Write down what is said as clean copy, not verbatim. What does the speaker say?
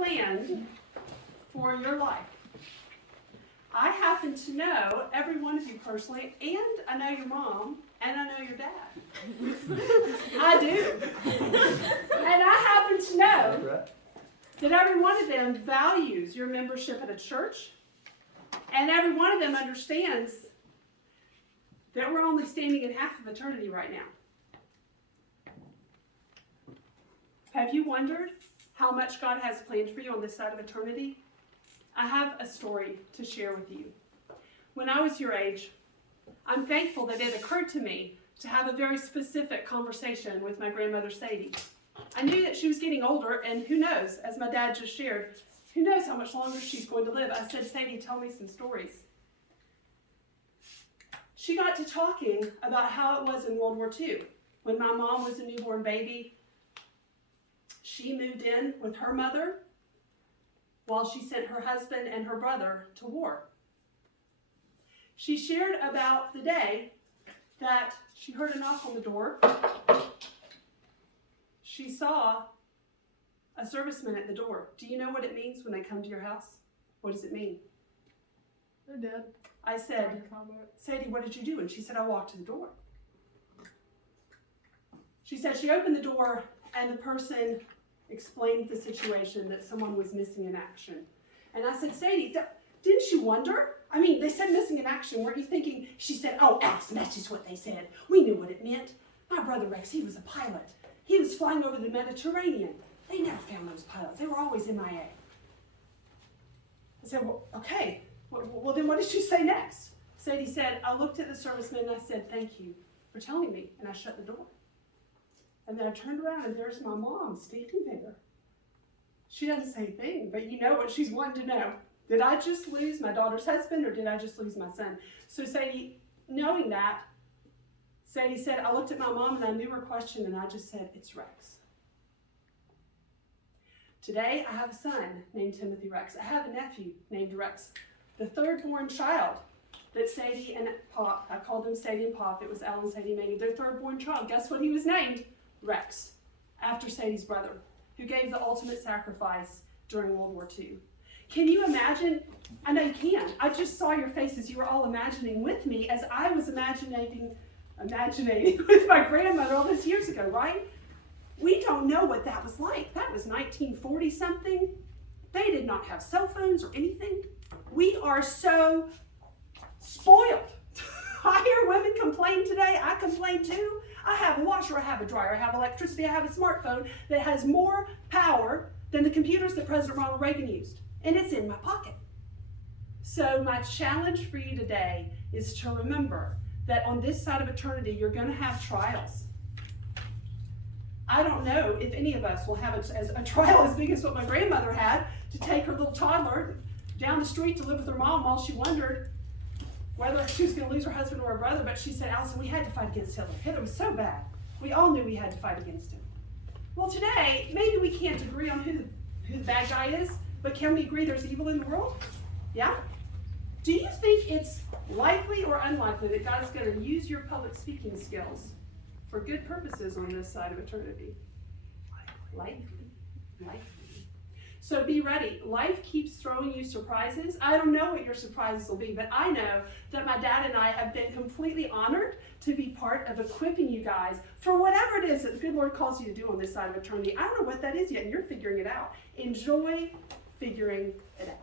planned for your life. I happen to know every one of you personally, and I know your mom, and I know your dad. I do. And I happen to know that every one of them values your membership at a church, and every one of them understands that we're only standing in half of eternity right now. Have you wondered how much God has planned for you on this side of eternity? I have a story to share with you. When I was your age, I'm thankful that it occurred to me to have a very specific conversation with my grandmother Sadie. I knew that she was getting older, and who knows, as my dad just shared, who knows how much longer she's going to live. I said, Sadie, tell me some stories. She got to talking about how it was in World War II. When my mom was a newborn baby, she moved in with her mother while she sent her husband and her brother to war. She shared about the day that she heard a knock on the door. She saw a serviceman at the door. Do you know what it means when they come to your house? What does it mean? They're dead. I said, Sadie, what did you do? And she said, I walked to the door. She said she opened the door and the person explained the situation, that someone was missing in action. And I said, Sadie, didn't you wonder? I mean, they said missing in action. Weren't you thinking? She said, oh, Alison, that's just what they said. We knew what it meant. My brother Rex, he was a pilot. He was flying over the Mediterranean. They never found those pilots. They were always MIA. I said, well, okay. Well, then what did you say next? Sadie said, I looked at the serviceman and I said, thank you for telling me. And I shut the door. And then I turned around and there's my mom standing there. She doesn't say a thing, but you know what she's wanting to know. Did I just lose my daughter's husband or did I just lose my son? So Sadie, knowing that, Sadie said, I looked at my mom and I knew her question and I just said, it's Rex. Today I have a son named Timothy Rex. I have a nephew named Rex. The third born child that Sadie and Pop, I called him Sadie and Pop, it was Al and Sadie Megan, their third born child. Guess what he was named? Rex, after Sadie's brother, who gave the ultimate sacrifice during World War II. Can you imagine? I know you can. I just saw your faces. You were all imagining with me as I was imagining with my grandmother all those years ago, right? We don't know what that was like. That was 1940 something. They did not have cell phones or anything. We are so spoiled. I hear women complain today. I complain too. I have a washer, I have a dryer, I have electricity, I have a smartphone that has more power than the computers that President Ronald Reagan used. And it's in my pocket. So my challenge for you today is to remember that on this side of eternity, you're going to have trials. I don't know if any of us will have a trial as big as what my grandmother had, to take her little toddler down the street to live with her mom while she wondered whether she was going to lose her husband or her brother. But she said, Alison, we had to fight against Hitler. Hitler was so bad. We all knew we had to fight against him. Well, today, maybe we can't agree on who the bad guy is, but can we agree there's evil in the world? Yeah? Do you think it's likely or unlikely that God is going to use your public speaking skills for good purposes on this side of eternity? Likely. So be ready. Life keeps throwing you surprises. I don't know what your surprises will be, but I know that my dad and I have been completely honored to be part of equipping you guys for whatever it is that the good Lord calls you to do on this side of eternity. I don't know what that is yet, and you're figuring it out. Enjoy figuring it out.